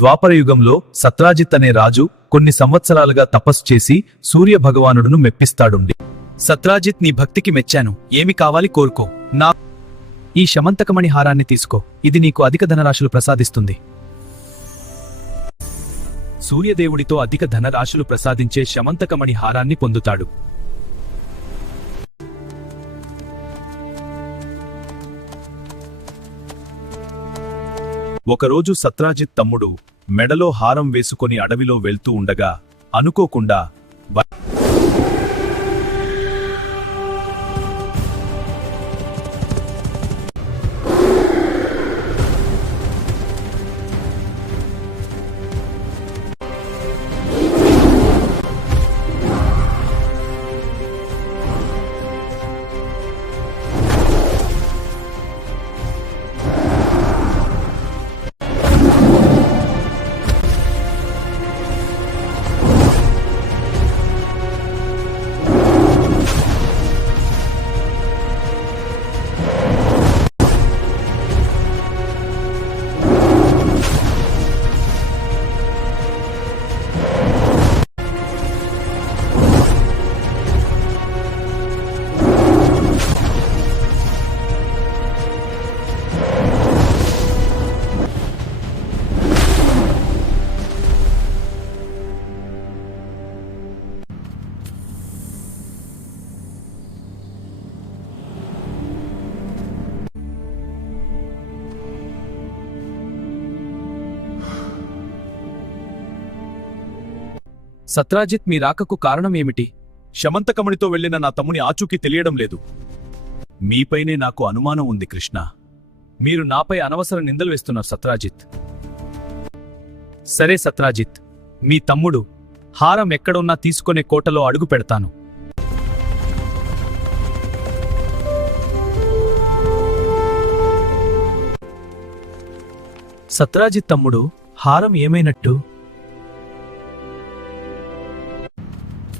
ద్వాపరయుగంలో సత్రాజిత్ అనే రాజు కొన్ని సంవత్సరాలుగా తపస్సు చేసి సూర్య భగవానుడును మెప్పిస్తాడుండి. సత్రాజిత్, నీ భక్తికి మెచ్చాను. ఏమి కావాలి కోరుకో. నా ఈ శమంతకమణి హారాన్ని తీసుకో. ఇది నీకు అధిక ధనరాశులు ప్రసాదిస్తుంది. సూర్యదేవుడితో అధిక ధనరాశులు ప్రసాదించే శమంతకమణి హారాన్ని పొందుతాడు. ఒకరోజు సత్రాజిత్ తమ్ముడు మెడలో హారం వేసుకొని అడవిలో వెళ్తూ ఉండగా అనుకోకుండా సత్రాజిత్, మీ రాకకు కారణం ఏమిటి? శమంతకమణితో వెళ్లిన నా తమ్ముని ఆచూకీ తెలియడం లేదు. మీపైనే నాకు అనుమానం ఉంది కృష్ణ. మీరు నాపై అనవసర నిందలు వేస్తున్నారు సత్రాజిత్. సరే సత్రాజిత్, మీ తమ్ముడు హారం ఎక్కడున్నా తీసుకునే కోటలో అడుగు పెడతాను. సత్రాజిత్ తమ్ముడు, హారం ఏమైనట్టు?